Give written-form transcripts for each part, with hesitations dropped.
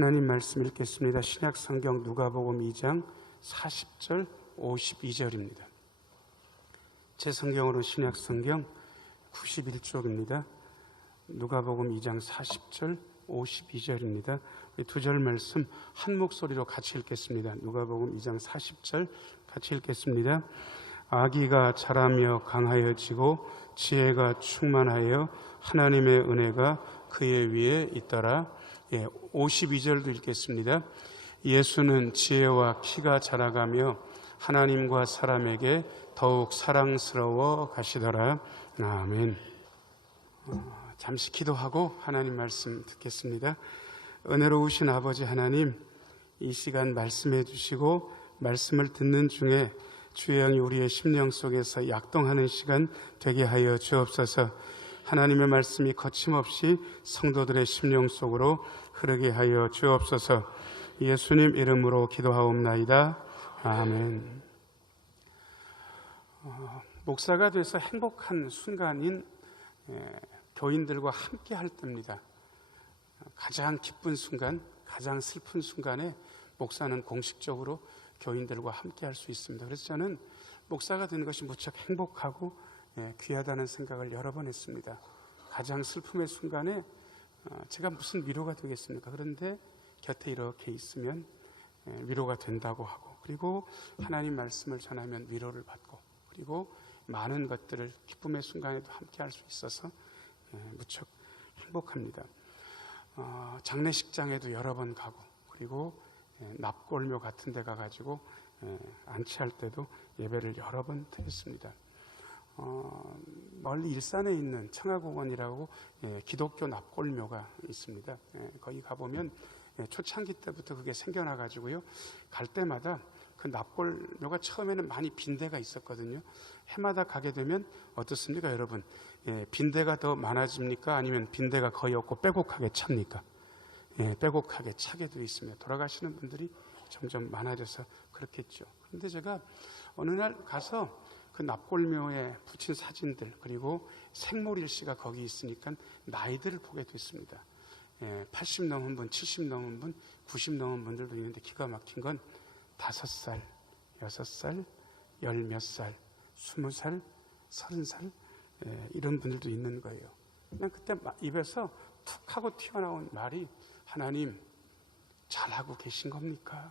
하나님 말씀 읽겠습니다. 신약 성경 누가복음 2장 40절 52절입니다. 제 성경으로 신약 성경 91쪽입니다. 누가복음 2장 40절 52절입니다. 두 절 말씀 한 목소리로 같이 읽겠습니다. 누가복음 2장 40절 같이 읽겠습니다. 아기가 자라며 강하여지고 지혜가 충만하여 하나님의 은혜가 그의 위에 있더라. 52절도 읽겠습니다. 예수는 지혜와 키가 자라가며 하나님과 사람에게 더욱 사랑스러워 가시더라. 아멘. 잠시 기도하고 하나님 말씀 듣겠습니다. 은혜로우신 아버지 하나님, 이 시간 말씀해 주시고 말씀을 듣는 중에 주의 영이 우리의 심령 속에서 약동하는 시간 되게 하여 주옵소서. 하나님의 말씀이 거침없이 성도들의 심령 속으로 흐르게 하여 주옵소서. 예수님 이름으로 기도하옵나이다. 아멘. 목사가 돼서 행복한 순간인 교인들과 함께 할 때입니다. 가장 기쁜 순간, 가장 슬픈 순간에 목사는 공식적으로 교인들과 함께 할 수 있습니다. 그래서 저는 목사가 되는 것이 무척 행복하고 귀하다는 생각을 여러 번 했습니다. 가장 슬픔의 순간에 제가 무슨 위로가 되겠습니까? 그런데 곁에 이렇게 있으면 위로가 된다고 하고, 그리고 하나님 말씀을 전하면 위로를 받고, 그리고 많은 것들을 기쁨의 순간에도 함께 할 수 있어서 무척 행복합니다. 장례식장에도 여러 번 가고, 그리고 납골묘 같은 데 가가지고 안치할 때도 예배를 여러 번 드렸습니다. 멀리 일산에 있는 청하공원이라고 기독교 납골묘가 있습니다. 거기 가보면 초창기 때부터 그게 생겨나가지고요, 갈 때마다 그 납골묘가 처음에는 많이 빈대가 있었거든요. 해마다 가게 되면 어떻습니까, 여러분? 빈대가 더 많아집니까? 아니면 빈대가 거의 없고 빼곡하게 찹니까? 빼곡하게 차게 되어 있습니다. 돌아가시는 분들이 점점 많아져서 그렇겠죠. 그런데 제가 어느 날 가서 그 납골묘에 붙인 사진들, 그리고 생모일씨가 거기 있으니까 나이들을 보게 됐습니다. 80 넘은 분, 70 넘은 분, 90 넘은 분들도 있는데 기가 막힌 건 5살, 6살, 10몇 살, 20살, 30살 이런 분들도 있는 거예요. 그냥 그때 입에서 툭 하고 튀어나온 말이, 하나님 잘하고 계신 겁니까?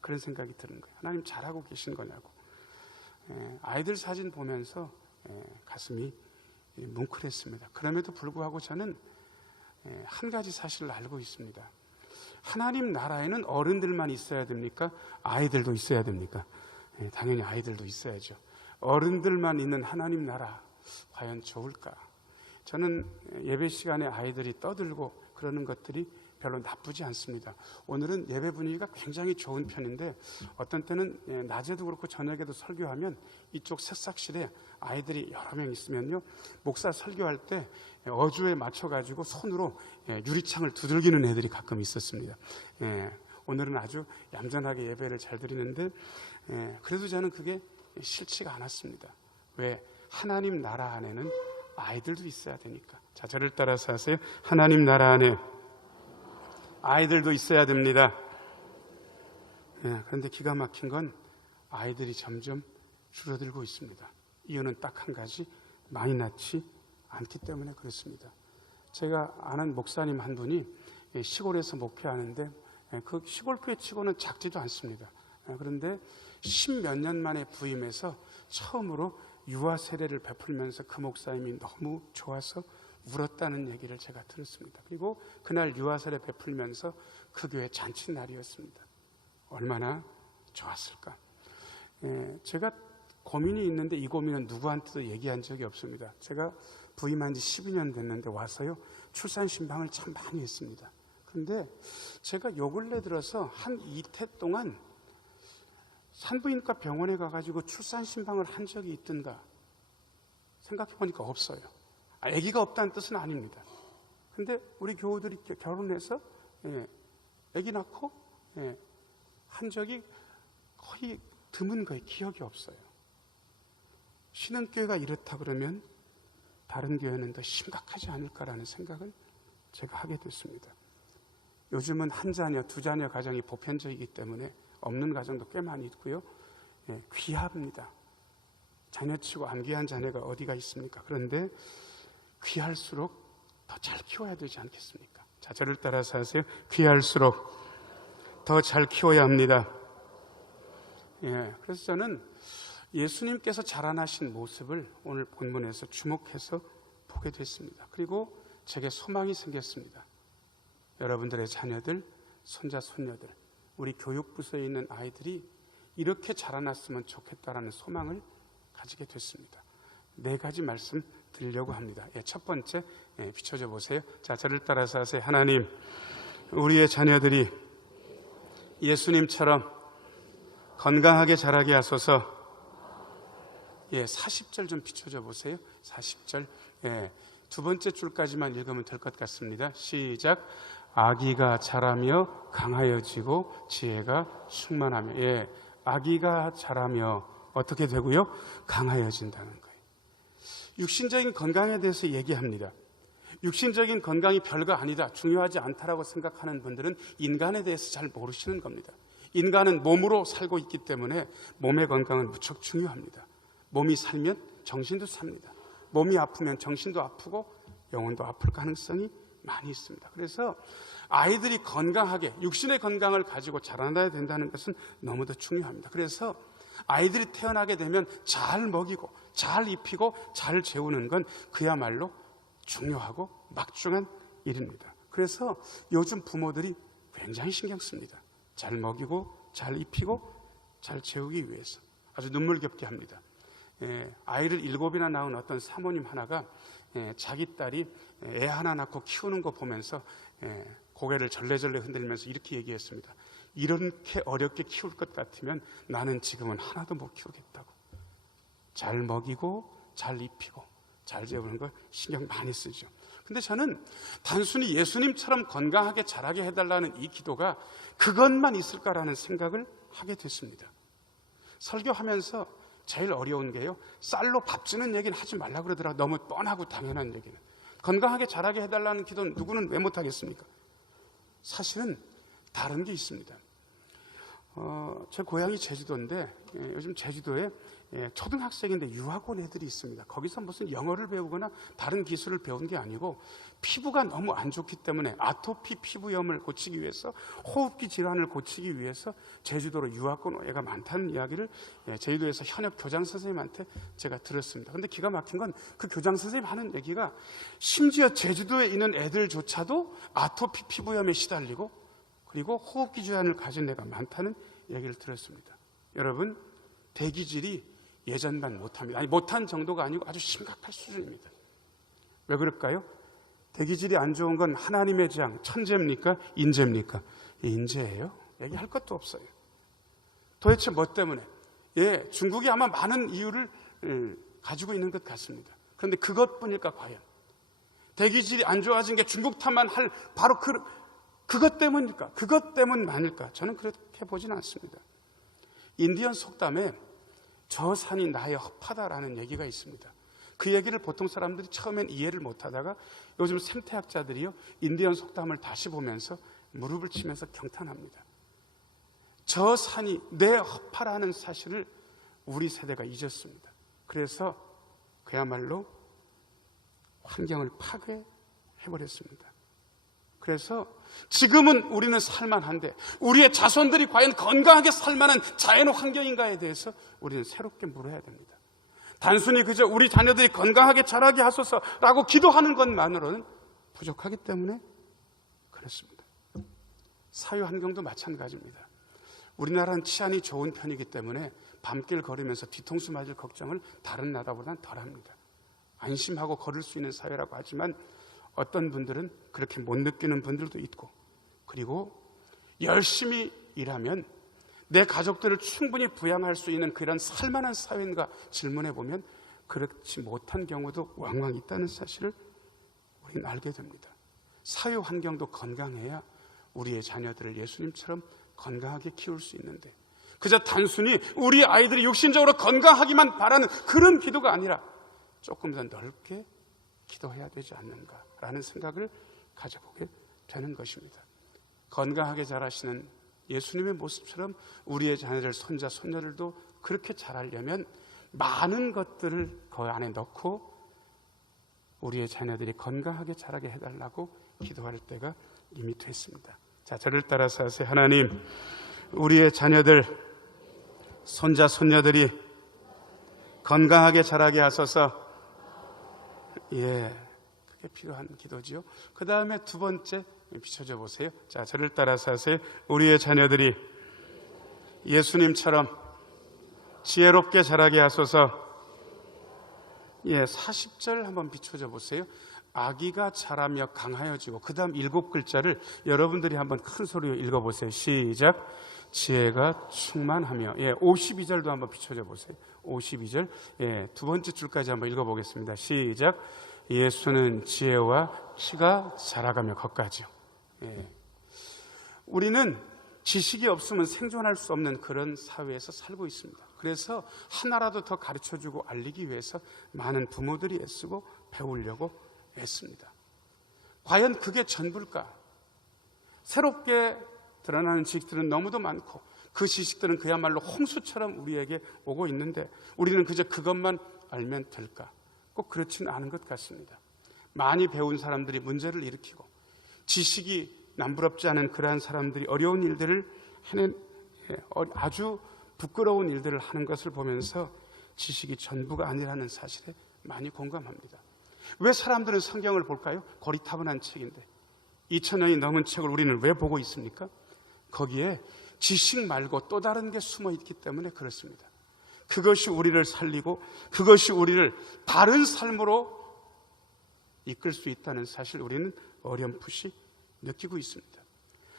그런 생각이 드는 거예요. 하나님 잘하고 계신 거냐고. 아이들 사진 보면서 가슴이 뭉클했습니다. 그럼에도 불구하고 저는 한 가지 사실을 알고 있습니다. 하나님 나라에는 어른들만 있어야 됩니까? 아이들도 있어야 됩니까? 당연히 아이들도 있어야죠. 어른들만 있는 하나님 나라 과연 좋을까? 저는 예배 시간에 아이들이 떠들고 그러는 것들이 별로 나쁘지 않습니다. 오늘은 예배 분위기가 굉장히 좋은 편인데, 어떤 때는 낮에도 그렇고 저녁에도 설교하면 이쪽 새싹실에 아이들이 여러 명 있으면요, 목사 설교할 때 어주에 맞춰가지고 손으로 유리창을 두들기는 애들이 가끔 있었습니다. 오늘은 아주 얌전하게 예배를 잘 드리는데, 그래도 저는 그게 싫지가 않았습니다. 왜? 하나님 나라 안에는 아이들도 있어야 되니까. 자, 저를 따라서 하세요. 하나님 나라 안에 아이들도 있어야 됩니다. 그런데 기가 막힌 건 아이들이 점점 줄어들고 있습니다. 이유는 딱 한 가지, 많이 낳지 않기 때문에 그렇습니다. 제가 아는 목사님 한 분이 시골에서 목회하는데, 그 시골교회 치고는 작지도 않습니다. 그런데 10몇 년 만에 부임해서 처음으로 유아 세례를 베풀면서 그 목사님이 너무 좋아서 울었다는 얘기를 제가 들었습니다. 그리고 그날 유아 세례 베풀면서 그 교회 잔칫날이었습니다. 얼마나 좋았을까. 제가 고민이 있는데 이 고민은 누구한테도 얘기한 적이 없습니다. 제가 부임한 지 12년 됐는데 와서요, 출산신방을 참 많이 했습니다. 그런데 제가 요 근래 들어서 한 이태 동안 산부인과 병원에 가가지고 출산신방을 한 적이 있던가 생각해보니까 없어요. 아기가 없다는 뜻은 아닙니다. 근데 우리 교우들이 결혼해서 아기 낳고 한 적이 거의 드문 거예요. 기억이 없어요. 신흥교회가 이렇다 그러면 다른 교회는 더 심각하지 않을까라는 생각을 제가 하게 됐습니다. 요즘은 한 자녀, 두 자녀 가정이 보편적이기 때문에 없는 가정도 꽤 많이 있고요. 귀합니다. 자녀치고 안 귀한 자녀가 어디가 있습니까? 그런데 귀할수록 더 잘 키워야 되지 않겠습니까? 자, 저를 따라서 하세요. 귀할수록 더 잘 키워야 합니다. 그래서 저는 예수님께서 자라나신 모습을 오늘 본문에서 주목해서 보게 됐습니다. 그리고 제게 소망이 생겼습니다. 여러분들의 자녀들, 손자, 손녀들, 우리 교육부서에 있는 아이들이 이렇게 자라났으면 좋겠다라는 소망을 가지게 됐습니다. 4가지 말씀 드리려고 합니다. 첫 번째, 비춰줘 보세요. 자, 저를 따라서 하세요. 하나님, 우리의 자녀들이 예수님처럼 건강하게 자라게 하소서. 40절 좀 비춰줘 보세요. 40절. 두 번째 줄까지만 읽으면 될 것 같습니다. 시작. 아기가 자라며 강하여지고 지혜가 충만하며. 아기가 자라며 어떻게 되고요? 강하여진다는 거예요. 육신적인 건강에 대해서 얘기합니다. 육신적인 건강이 별거 아니다, 중요하지 않다라고 생각하는 분들은 인간에 대해서 잘 모르시는 겁니다. 인간은 몸으로 살고 있기 때문에 몸의 건강은 무척 중요합니다. 몸이 살면 정신도 삽니다. 몸이 아프면 정신도 아프고 영혼도 아플 가능성이 많이 있습니다. 그래서 아이들이 건강하게 육신의 건강을 가지고 자라나야 된다는 것은 너무도 중요합니다. 그래서 아이들이 태어나게 되면 잘 먹이고 잘 입히고 잘 재우는 건 그야말로 중요하고 막중한 일입니다. 그래서 요즘 부모들이 굉장히 신경 씁니다. 잘 먹이고 잘 입히고 잘 재우기 위해서 아주 눈물겹게 합니다. 아이를 7이나 낳은 어떤 사모님 하나가 자기 딸이 애 하나 낳고 키우는 거 보면서 고개를 절레절레 흔들면서 이렇게 얘기했습니다. 이렇게 어렵게 키울 것 같으면 나는 지금은 하나도 못 키우겠다고. 잘 먹이고 잘 입히고 잘 재우는 걸 신경 많이 쓰죠. 근데 저는 단순히 예수님처럼 건강하게 자라게 해달라는 이 기도가 그것만 있을까라는 생각을 하게 됐습니다. 설교하면서 제일 어려운 게요, 쌀로 밥 주는 얘기는 하지 말라 그러더라고요. 너무 뻔하고 당연한 얘기는. 건강하게 자라게 해달라는 기도는 누구는 왜 못하겠습니까? 사실은 다른 게 있습니다. 제 고향이 제주도인데 요즘 제주도에 초등학생인데 유학원 애들이 있습니다. 거기서 무슨 영어를 배우거나 다른 기술을 배운 게 아니고 피부가 너무 안 좋기 때문에 아토피 피부염을 고치기 위해서, 호흡기 질환을 고치기 위해서 제주도로 유학원 애가 많다는 이야기를 제주도에서 현역 교장 선생님한테 제가 들었습니다. 그런데 기가 막힌 건 그 교장 선생님 하는 얘기가 심지어 제주도에 있는 애들조차도 아토피 피부염에 시달리고 그리고 호흡기 질환을 가진 애가 많다는 얘기를 들었습니다. 여러분, 대기질이 예전만 못합니다. 아니, 못한 정도가 아니고 아주 심각할 수준입니다. 왜 그럴까요? 대기질이 안 좋은 건 하나님의 재앙, 천재입니까? 인재입니까? 인재예요. 얘기할 것도 없어요. 도대체 뭐 때문에? 중국이 아마 많은 이유를 가지고 있는 것 같습니다. 그런데 그것뿐일까 과연? 대기질이 안 좋아진 게 중국 탓만 할 바로 그것 때문일까? 그것 때문만일까? 저는 그렇게 보지는 않습니다. 인디언 속담에 저 산이 나의 허파다라는 얘기가 있습니다. 그 얘기를 보통 사람들이 처음엔 이해를 못하다가 요즘 생태학자들이요, 인디언 속담을 다시 보면서 무릎을 치면서 경탄합니다. 저 산이 내 허파라는 사실을 우리 세대가 잊었습니다. 그래서 그야말로 환경을 파괴해버렸습니다. 그래서 지금은 우리는 살만한데 우리의 자손들이 과연 건강하게 살만한 자연 환경인가에 대해서 우리는 새롭게 물어야 됩니다. 단순히 그저 우리 자녀들이 건강하게 자라게 하소서라고 기도하는 것만으로는 부족하기 때문에 그렇습니다. 사회 환경도 마찬가지입니다. 우리나라는 치안이 좋은 편이기 때문에 밤길 걸으면서 뒤통수 맞을 걱정을 다른 나라보다는 덜합니다. 안심하고 걸을 수 있는 사회라고 하지만 어떤 분들은 그렇게 못 느끼는 분들도 있고, 그리고 열심히 일하면 내 가족들을 충분히 부양할 수 있는 그런 살만한 사회인가 질문해 보면 그렇지 못한 경우도 왕왕 있다는 사실을 우리는 알게 됩니다. 사회 환경도 건강해야 우리의 자녀들을 예수님처럼 건강하게 키울 수 있는데, 그저 단순히 우리 아이들이 육신적으로 건강하기만 바라는 그런 기도가 아니라 조금 더 넓게 기도해야 되지 않는가라는 생각을 가져보게 되는 것입니다. 건강하게 자라시는 예수님의 모습처럼 우리의 자녀들, 손자, 손녀들도 그렇게 자라려면 많은 것들을 그 안에 넣고 우리의 자녀들이 건강하게 자라게 해달라고 기도할 때가 이미 됐습니다. 자, 저를 따라서 하세요. 하나님, 우리의 자녀들, 손자, 손녀들이 건강하게 자라게 하소서. 예, 그게 필요한 기도지요. 그 다음에 두 번째 비춰줘 보세요. 자, 저를 따라서 하세요. 우리의 자녀들이 예수님처럼 지혜롭게 자라게 하소서. 예, 40절 한번 비춰줘 보세요. 아기가 자라며 강하여지고, 그 다음 7글자를 여러분들이 한번 큰 소리로 읽어보세요. 시작. 지혜가 충만하며. 예, 52절도 한번 비춰줘 보세요. 52절. 예, 두 번째 줄까지 한번 읽어보겠습니다. 시작. 예수는 지혜와 키가 자라가며 거기까지요. 예. 우리는 지식이 없으면 생존할 수 없는 그런 사회에서 살고 있습니다. 그래서 하나라도 더 가르쳐주고 알리기 위해서 많은 부모들이 애쓰고 배우려고 애씁니다. 과연 그게 전부일까? 새롭게 드러나는 지식들은 너무도 많고 그 지식들은 그야말로 홍수처럼 우리에게 오고 있는데 우리는 그저 그것만 알면 될까? 꼭 그렇지는 않은 것 같습니다. 많이 배운 사람들이 문제를 일으키고 지식이 남부럽지 않은 그러한 사람들이 어려운 일들을 하는, 아주 부끄러운 일들을 하는 것을 보면서 지식이 전부가 아니라는 사실에 많이 공감합니다. 왜 사람들은 성경을 볼까요? 고리타분한 책인데 2000년이 넘은 책을 우리는 왜 보고 있습니까? 거기에 지식 말고 또 다른 게 숨어 있기 때문에 그렇습니다. 그것이 우리를 살리고 그것이 우리를 바른 삶으로 이끌 수 있다는 사실 우리는 어렴풋이 느끼고 있습니다.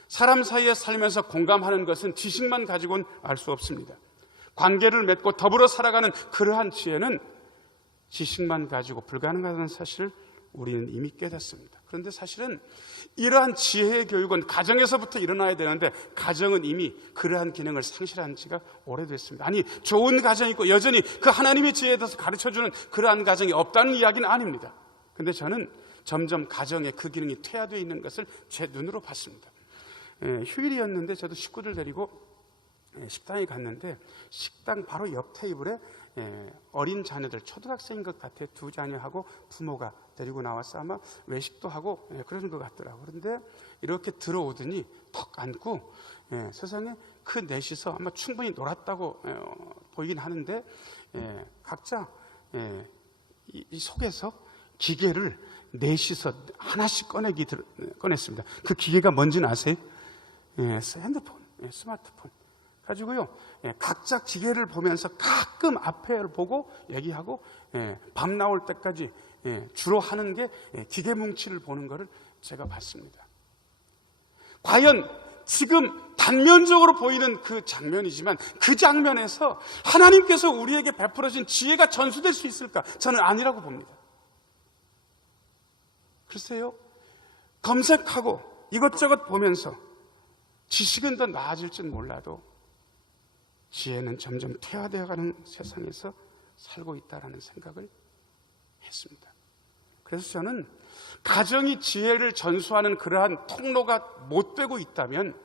사람 사이에 살면서 공감하는 것은 지식만 가지고는 알 수 없습니다. 관계를 맺고 더불어 살아가는 그러한 지혜는 지식만 가지고 불가능하다는 사실을 우리는 이미 깨닫습니다. 그런데 사실은 이러한 지혜의 교육은 가정에서부터 일어나야 되는데 가정은 이미 그러한 기능을 상실한 지가 오래됐습니다. 아니, 좋은 가정이 있고 여전히 그 하나님의 지혜에 대해서 가르쳐주는 그러한 가정이 없다는 이야기는 아닙니다. 그런데 저는 점점 가정에 그 기능이 퇴화되어 있는 것을 제 눈으로 봤습니다. 휴일이었는데 저도 식구들 데리고 식당에 갔는데 식당 바로 옆 테이블에 어린 자녀들, 초등학생인 것 같아요. 두 자녀하고 부모가 데리고 나와서 아마 외식도 하고 그러는 것 같더라고요. 그런데 이렇게 들어오더니 턱 앉고 세상에 그 넷이서 아마 충분히 놀았다고 보이긴 하는데 각자 이 속에서 기계를 넷이서 하나씩 꺼냈습니다. 그 기계가 뭔지는 아세요? 핸드폰, 스마트폰 가지고요. 각자 기계를 보면서 가끔 앞에를 보고 얘기하고 밤 나올 때까지 주로 하는 게 기계 뭉치를 보는 것을 제가 봤습니다. 과연 지금 단면적으로 보이는 그 장면이지만 그 장면에서 하나님께서 우리에게 베풀어진 지혜가 전수될 수 있을까? 저는 아니라고 봅니다. 글쎄요, 검색하고 이것저것 보면서 지식은 더 나아질지는 몰라도 지혜는 점점 퇴화되어가는 세상에서 살고 있다는 생각을 했습니다. 그래서 저는 가정이 지혜를 전수하는 그러한 통로가 못 되고 있다면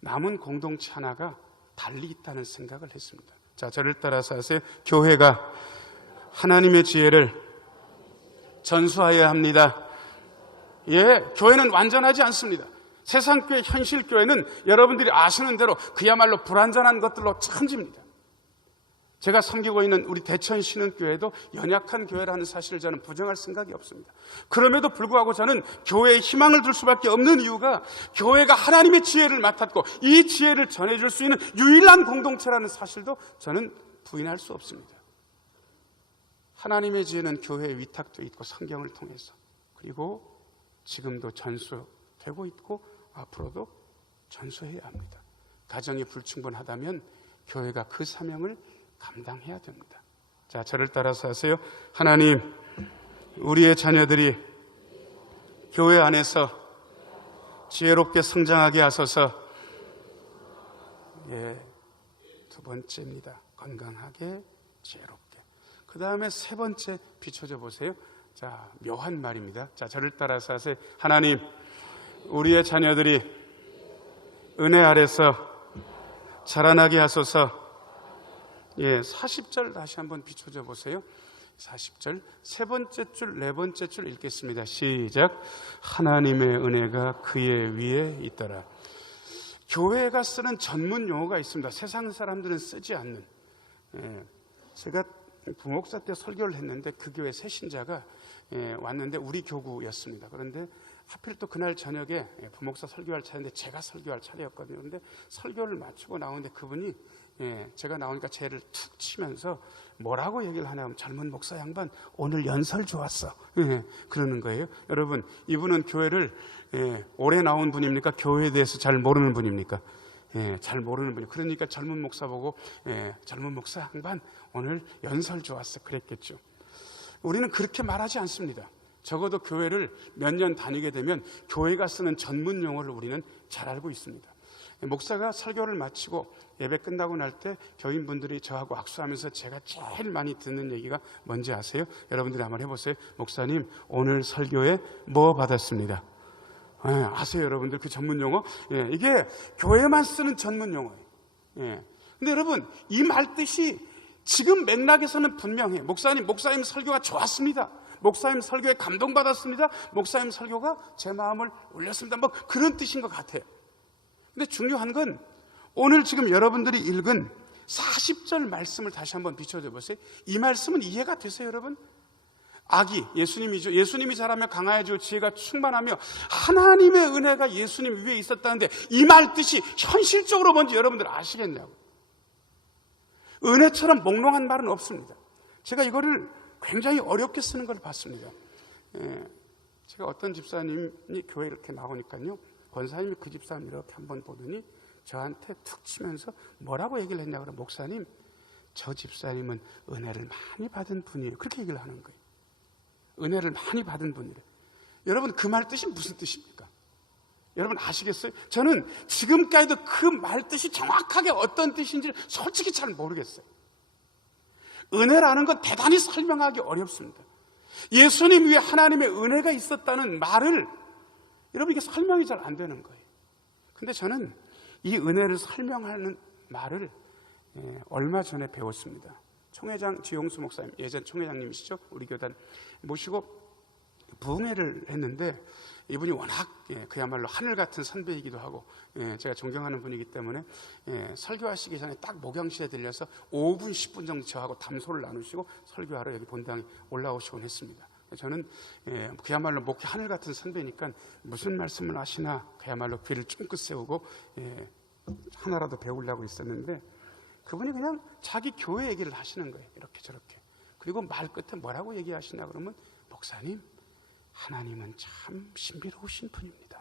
남은 공동체 하나가 달리 있다는 생각을 했습니다. 자, 저를 따라서 하세요. 교회가 하나님의 지혜를 전수하여야 합니다. 예, 교회는 완전하지 않습니다. 세상교회, 현실교회는 여러분들이 아시는 대로 그야말로 불완전한 것들로 천지입니다. 제가 섬기고 있는 우리 대천 신흥교회도 연약한 교회라는 사실을 저는 부정할 생각이 없습니다. 그럼에도 불구하고 저는 교회에 희망을 둘 수밖에 없는 이유가 교회가 하나님의 지혜를 맡았고 이 지혜를 전해줄 수 있는 유일한 공동체라는 사실도 저는 부인할 수 없습니다. 하나님의 지혜는 교회에 위탁되어 있고 성경을 통해서 그리고 지금도 전수되고 있고 앞으로도 전수해야 합니다. 가정이 불충분하다면 교회가 그 사명을 감당해야 됩니다. 자, 저를 따라서 하세요. 하나님, 우리의 자녀들이 교회 안에서 지혜롭게 성장하게 하소서. 예, 두 번째입니다. 건강하게, 지혜롭게. 그 다음에 세 번째 비춰줘 보세요. 자, 묘한 말입니다. 자, 저를 따라서 하세요. 하나님, 우리의 자녀들이 은혜 아래서 자라나게 하소서. 40절 다시 한번 비춰줘 보세요. 40절 세 번째 줄, 네 번째 줄 읽겠습니다. 시작. 하나님의 은혜가 그의 위에 있더라. 교회가 쓰는 전문 용어가 있습니다. 세상 사람들은 쓰지 않는. 제가 부목사 때 설교를 했는데 그 교회 새 신자가 왔는데 우리 교구였습니다. 그런데 하필 또 그날 저녁에 부목사 설교할 차례인데 제가 설교할 차례였거든요. 그런데 설교를 마치고 나오는데 그분이 제가 나오니까 쟤를 툭 치면서 뭐라고 얘기를 하냐면, 젊은 목사 양반 오늘 연설 좋았어. 그러는 거예요. 여러분, 이분은 교회를 오래 나온 분입니까? 교회에 대해서 잘 모르는 분입니까? 잘 모르는 분이에요. 그러니까 젊은 목사 보고 젊은 목사 양반 오늘 연설 좋았어 그랬겠죠. 우리는 그렇게 말하지 않습니다. 적어도 교회를 몇 년 다니게 되면 교회가 쓰는 전문 용어를 우리는 잘 알고 있습니다. 목사가 설교를 마치고 예배 끝나고 날 때 교인분들이 저하고 악수하면서 제가 제일 많이 듣는 얘기가 뭔지 아세요? 여러분들이 한번 해보세요. 목사님 오늘 설교에 뭐 받았습니다. 아세요 여러분들 그 전문 용어? 이게 교회만 쓰는 전문 용어예요. 근데 여러분 이 말 뜻이 지금 맥락에서는 분명해요. 목사님 설교가 좋았습니다. 목사님 설교에 감동받았습니다. 목사님 설교가 제 마음을 울렸습니다. 뭐 그런 뜻인 것 같아요. 근데 중요한 건 오늘 지금 여러분들이 읽은 40절 말씀을 다시 한번 비춰줘 보세요. 이 말씀은 이해가 되세요 여러분? 아기, 예수님이죠. 예수님이 자라며 강하여지고 지혜가 충만하며 하나님의 은혜가 예수님 위에 있었다는데 이 말 뜻이 현실적으로 뭔지 여러분들 아시겠냐고. 은혜처럼 몽롱한 말은 없습니다. 제가 이거를 굉장히 어렵게 쓰는 걸 봤습니다. 제가 어떤 집사님이 교회에 이렇게 나오니까요, 권사님이 그 집사님 이렇게 한번 보더니 저한테 툭 치면서 뭐라고 얘기를 했냐 그러면, 목사님 저 집사님은 은혜를 많이 받은 분이에요. 그렇게 얘기를 하는 거예요. 은혜를 많이 받은 분이래. 여러분 그 말 뜻이 무슨 뜻입니까? 여러분 아시겠어요? 저는 지금까지도 그 말 뜻이 정확하게 어떤 뜻인지 솔직히 잘 모르겠어요. 은혜라는 건 대단히 설명하기 어렵습니다. 예수님 위에 하나님의 은혜가 있었다는 말을 여러분 이게 설명이 잘 안 되는 거예요. 근데 저는 이 은혜를 설명하는 말을 얼마 전에 배웠습니다. 총회장 지용수 목사님, 예전 총회장님이시죠. 우리 교단 모시고 부흥회를 했는데 이분이 워낙 그야말로 하늘 같은 선배이기도 하고 제가 존경하는 분이기 때문에 설교하시기 전에 딱 목양실에 들려서 5분 10분 정도 저하고 담소를 나누시고 설교하러 여기 본당에 올라오시곤 했습니다. 저는 그야말로 목회 하늘 같은 선배니까 무슨 말씀을 하시나 그야말로 귀를 쫑긋 세우고 하나라도 배우려고 있었는데 그분이 그냥 자기 교회 얘기를 하시는 거예요. 이렇게 저렇게. 그리고 말 끝에 뭐라고 얘기하시냐 그러면, 목사님 하나님은 참 신비로우신 분입니다.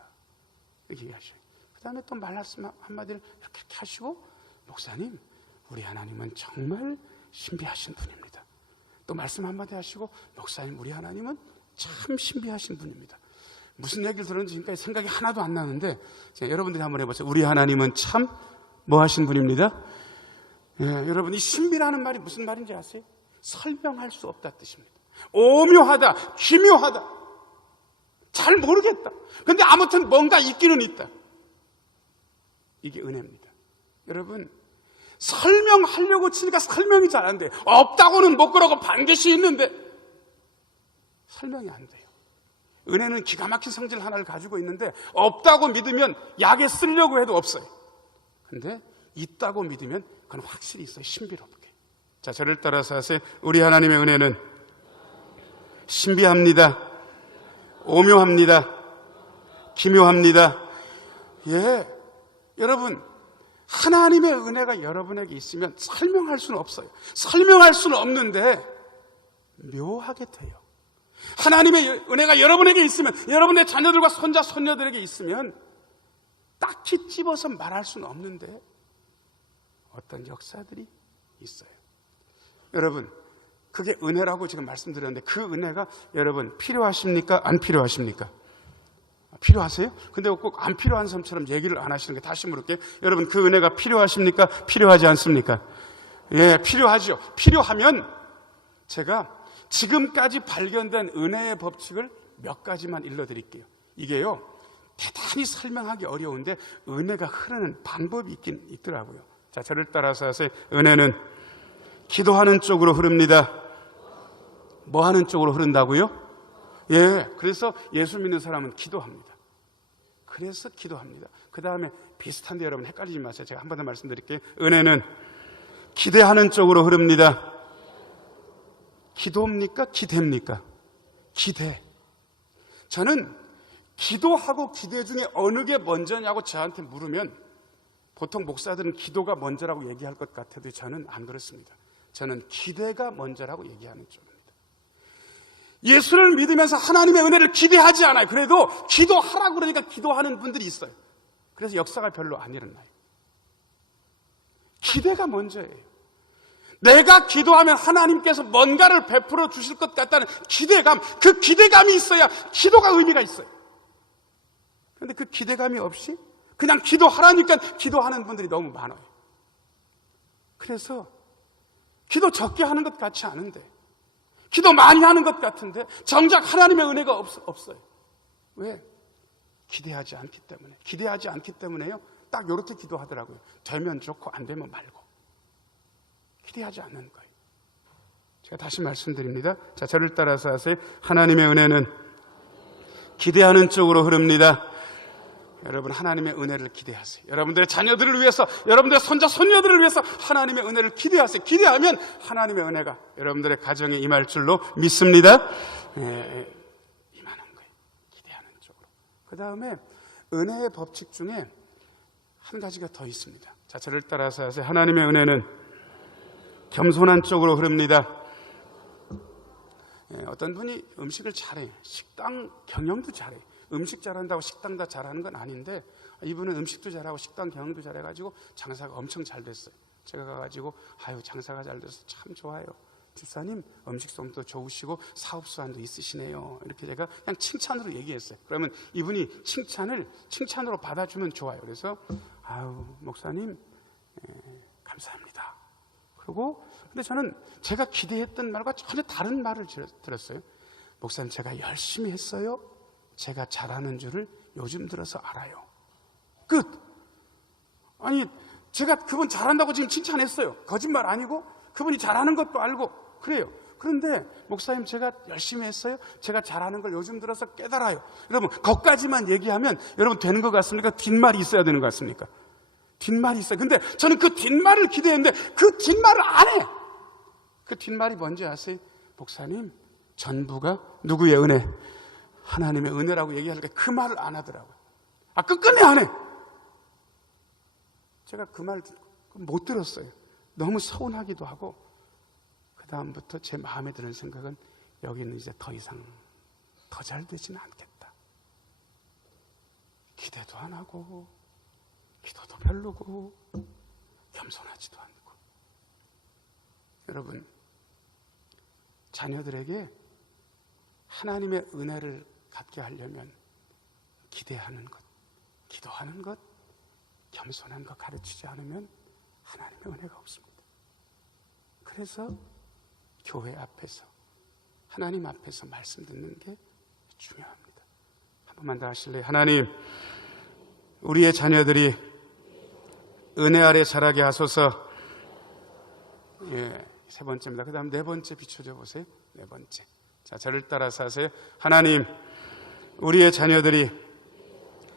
이렇게 얘기하셔요. 그 다음에 또 말씀 한마디를 이렇게 하시고, 목사님 우리 하나님은 정말 신비하신 분입니다. 또 말씀 한마디 하시고, 목사님 우리 하나님은 참 신비하신 분입니다. 무슨 얘기를 들었는지 지금까지 생각이 하나도 안 나는데 여러분들이 한번 해보세요. 우리 하나님은 참 뭐 하신 분입니다. 여러분 이 신비라는 말이 무슨 말인지 아세요? 설명할 수 없다 뜻입니다. 오묘하다, 기묘하다, 잘 모르겠다. 근데 아무튼 뭔가 있기는 있다. 이게 은혜입니다. 여러분 설명하려고 치니까 설명이 잘 안 돼요. 없다고는 못 그러고 반드시 있는데 설명이 안 돼요. 은혜는 기가 막힌 성질 하나를 가지고 있는데 없다고 믿으면 약에 쓰려고 해도 없어요. 근데 있다고 믿으면 그건 확실히 있어요. 신비롭게. 자, 저를 따라서 하세요. 우리 하나님의 은혜는 신비합니다. 오묘합니다. 기묘합니다. 여러분 하나님의 은혜가 여러분에게 있으면 설명할 수는 없어요. 설명할 수는 없는데 묘하게 돼요. 하나님의 은혜가 여러분에게 있으면, 여러분의 자녀들과 손자 손녀들에게 있으면 딱히 집어서 말할 수는 없는데 어떤 역사들이 있어요. 여러분 그게 은혜라고 지금 말씀드렸는데 그 은혜가 여러분 필요하십니까? 안 필요하십니까? 필요하세요? 근데 꼭 안 필요한 사람처럼 얘기를 안 하시는 게, 다시 물을게요. 여러분 그 은혜가 필요하십니까? 필요하지 않습니까? 필요하죠. 필요하면 제가 지금까지 발견된 은혜의 법칙을 몇 가지만 일러드릴게요. 이게요 대단히 설명하기 어려운데 은혜가 흐르는 방법이 있긴 있더라고요. 자, 저를 따라서 하세요. 은혜는 기도하는 쪽으로 흐릅니다. 뭐 하는 쪽으로 흐른다고요? 예, 그래서 예수 믿는 사람은 기도합니다. 그래서 기도합니다. 그 다음에 비슷한데 여러분 헷갈리지 마세요. 제가 한 번 더 말씀드릴게요. 은혜는 기대하는 쪽으로 흐릅니다. 기도입니까? 기대입니까? 기대. 저는 기도하고 기대 중에 어느 게 먼저냐고 저한테 물으면 보통 목사들은 기도가 먼저라고 얘기할 것 같아도 저는 안 그렇습니다. 저는 기대가 먼저라고 얘기하는 쪽입니다. 예수를 믿으면서 하나님의 은혜를 기대하지 않아요. 그래도 기도하라고 그러니까 기도하는 분들이 있어요. 그래서 역사가 별로 안 일어나요. 기대가 먼저예요. 내가 기도하면 하나님께서 뭔가를 베풀어 주실 것 같다는 기대감, 그 기대감이 있어야 기도가 의미가 있어요. 그런데 그 기대감이 없이 그냥 기도하라니까 기도하는 분들이 너무 많아요. 그래서 기도 적게 하는 것 같지 않은데, 기도 많이 하는 것 같은데 정작 하나님의 은혜가 없어요. 왜? 기대하지 않기 때문에. 기대하지 않기 때문에요. 딱 요렇게 기도하더라고요. 되면 좋고 안 되면 말고. 기대하지 않는 거예요. 제가 다시 말씀드립니다. 자, 저를 따라서 하세요. 하나님의 은혜는 기대하는 쪽으로 흐릅니다. 여러분, 하나님의 은혜를 기대하세요. 여러분들의 자녀들을 위해서, 여러분들의 손자, 손녀들을 위해서 하나님의 은혜를 기대하세요. 기대하면 하나님의 은혜가 여러분들의 가정에 임할 줄로 믿습니다. 임하는 거예요. 기대하는 쪽으로. 그 다음에 은혜의 법칙 중에 한 가지가 더 있습니다. 자, 저를 따라서 하세요. 하나님의 은혜는 겸손한 쪽으로 흐릅니다. 어떤 분이 음식을 잘해요. 식당 경영도 잘해요. 음식 잘한다고 식당 다 잘하는 건 아닌데 이분은 음식도 잘하고 식당 경영도 잘해가지고 장사가 엄청 잘 됐어요. 제가 가가지고 아유 장사가 잘 돼서 참 좋아요. 집사님 음식솜도 좋으시고 사업수완도 있으시네요. 이렇게 제가 그냥 칭찬으로 얘기했어요. 그러면 이분이 칭찬으로 받아주면 좋아요. 그래서 아유 목사님 감사합니다. 그리고 근데 저는 제가 기대했던 말과 전혀 다른 말을 들었어요. 목사님 제가 열심히 했어요. 제가 잘하는 줄을 요즘 들어서 알아요. 끝. 아니 제가 그분 잘한다고 지금 칭찬했어요. 거짓말 아니고 그분이 잘하는 것도 알고 그래요. 그런데 목사님 제가 열심히 했어요. 제가 잘하는 걸 요즘 들어서 깨달아요. 여러분 거기까지만 얘기하면 여러분 되는 것 같습니까? 뒷말이 있어야 되는 것 같습니까? 뒷말이 있어요. 근데 저는 그 뒷말을 기대했는데 그 뒷말을 안 해. 그 뒷말이 뭔지 아세요? 목사님 전부가 누구의 은혜? 하나님의 은혜라고 얘기하니까 그 말을 안 하더라고요. 끝끝내 안 해. 제가 그 말 못 들었어요. 너무 서운하기도 하고 그 다음부터 제 마음에 드는 생각은 여기는 이제 더 이상 더 잘 되지는 않겠다. 기대도 안 하고 기도도 별로고 겸손하지도 않고. 여러분 자녀들에게 하나님의 은혜를 갖게 하려면 기대하는 것, 기도하는 것, 겸손한 것 가르치지 않으면 하나님의 은혜가 없습니다. 그래서 교회 앞에서 하나님 앞에서 말씀 듣는 게 중요합니다. 한 번만 더 하실래요? 하나님 우리의 자녀들이 은혜 아래 자라게 하소서. 세 번째입니다. 그 다음 네 번째 비춰줘 보세요. 네 번째. 자, 저를 따라서 하세요. 하나님, 우리의 자녀들이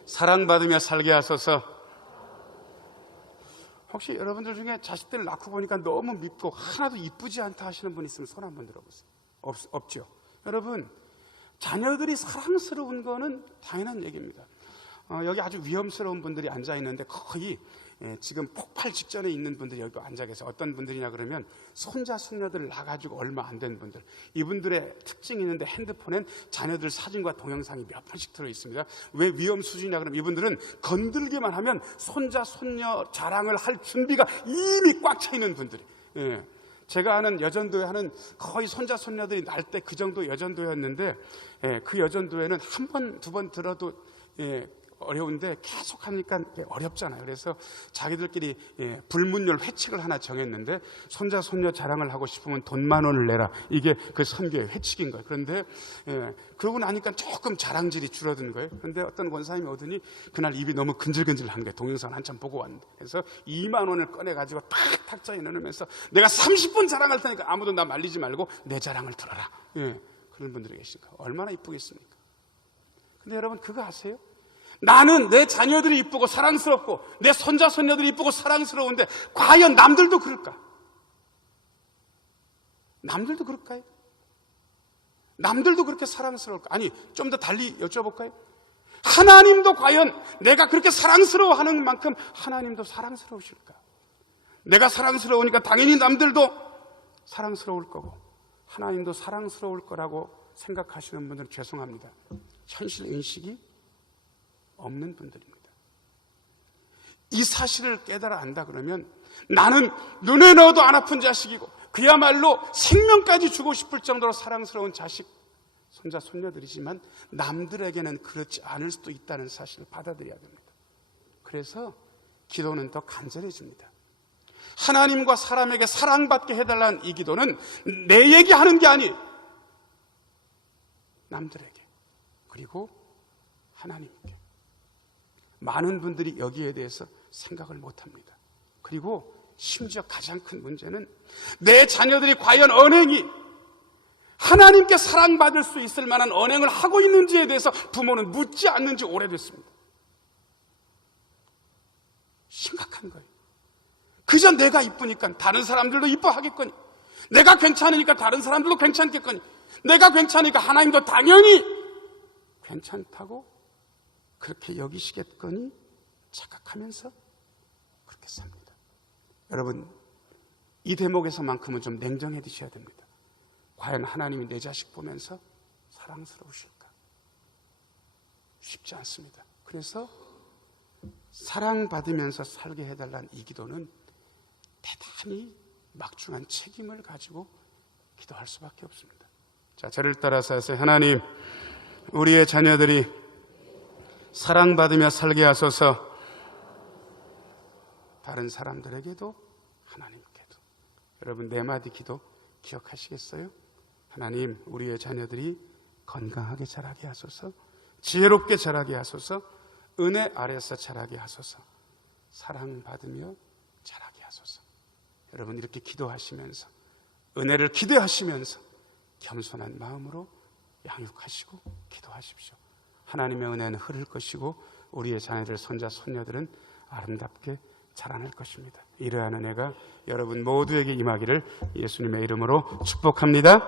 사랑받으며 살게 하소서. 혹시 여러분들 중에 자식들 낳고 보니까 너무 밉고 하나도 이쁘지 않다 하시는 분 있으면 손 한번 들어보세요. 없죠? 여러분, 자녀들이 사랑스러운 거는 당연한 얘기입니다. 여기 아주 위험스러운 분들이 앉아 있는데 거의 지금 폭발 직전에 있는 분들이 여기 앉아 계세요. 어떤 분들이냐 그러면 손자 손녀들 낳아가지고 얼마 안 된 분들. 이분들의 특징이 있는데 핸드폰엔 자녀들 사진과 동영상이 몇 번씩 들어있습니다. 왜 위험 수준이냐 그러면 이분들은 건들기만 하면 손자 손녀 자랑을 할 준비가 이미 꽉 차 있는 분들이. 제가 아는 여전도에 하는 거의 손자 손녀들이 날 때 그 정도 여전도였는데 그 여전도에는 한 번 두 번 들어도 어려운데 계속 하니까 어렵잖아요. 그래서 자기들끼리 불문율 회칙을 하나 정했는데 손자 손녀 자랑을 하고 싶으면 돈 10,000원을 내라. 이게 그 선교의 회칙인 거예요. 그런데 그러고 나니까 조금 자랑질이 줄어든 거예요. 그런데 어떤 권사님이 오더니 그날 입이 너무 근질근질한 거예요. 동영상 한참 보고 왔는데. 그래서 20,000원을 꺼내가지고 탁 탁자에 넣으면서 내가 30분 자랑할 테니까 아무도 나 말리지 말고 내 자랑을 들어라. 그런 분들이 계십니까? 얼마나 이쁘겠습니까? 근데 여러분 그거 아세요? 나는 내 자녀들이 이쁘고 사랑스럽고 내 손자 손녀들이 이쁘고 사랑스러운데 과연 남들도 그럴까? 남들도 그럴까요? 남들도 그렇게 사랑스러울까? 아니 좀 더 달리 여쭤볼까요? 하나님도 과연 내가 그렇게 사랑스러워하는 만큼 하나님도 사랑스러우실까? 내가 사랑스러우니까 당연히 남들도 사랑스러울 거고 하나님도 사랑스러울 거라고 생각하시는 분들은 죄송합니다. 현실 인식이 없는 분들입니다. 이 사실을 깨달아 안다 그러면 나는 눈에 넣어도 안 아픈 자식이고 그야말로 생명까지 주고 싶을 정도로 사랑스러운 자식, 손자, 손녀들이지만 남들에게는 그렇지 않을 수도 있다는 사실을 받아들여야 됩니다. 그래서 기도는 더 간절해집니다. 하나님과 사람에게 사랑받게 해달라는 이 기도는 내 얘기하는 게 아니에요. 남들에게 그리고 하나님께. 많은 분들이 여기에 대해서 생각을 못합니다. 그리고 심지어 가장 큰 문제는 내 자녀들이 과연 언행이 하나님께 사랑받을 수 있을 만한 언행을 하고 있는지에 대해서 부모는 묻지 않는 지 오래됐습니다. 심각한 거예요. 그저 내가 이쁘니까 다른 사람들도 이뻐하겠거니, 내가 괜찮으니까 다른 사람들도 괜찮겠거니, 내가 괜찮으니까 하나님도 당연히 괜찮다고 그렇게 여기시겠거니 착각하면서 그렇게 삽니다. 여러분 이 대목에서만큼은 좀 냉정해 주셔야 됩니다. 과연 하나님이 내 자식 보면서 사랑스러우실까? 쉽지 않습니다. 그래서 사랑받으면서 살게 해달라는 이 기도는 대단히 막중한 책임을 가지고 기도할 수밖에 없습니다. 자, 저를 따라서 하세요. 하나님, 우리의 자녀들이 사랑받으며 살게 하소서. 다른 사람들에게도 하나님께도. 여러분 네 마디 기도 기억하시겠어요? 하나님, 우리의 자녀들이 건강하게 자라게 하소서, 지혜롭게 자라게 하소서, 은혜 아래서 자라게 하소서, 사랑받으며 자라게 하소서. 여러분 이렇게 기도하시면서 은혜를 기대하시면서 겸손한 마음으로 양육하시고 기도하십시오. 하나님의 은혜는 흐를 것이고 우리의 자녀들, 손자, 손녀들은 아름답게 자라날 것입니다. 이러한 은혜가 여러분 모두에게 임하기를 예수님의 이름으로 축복합니다.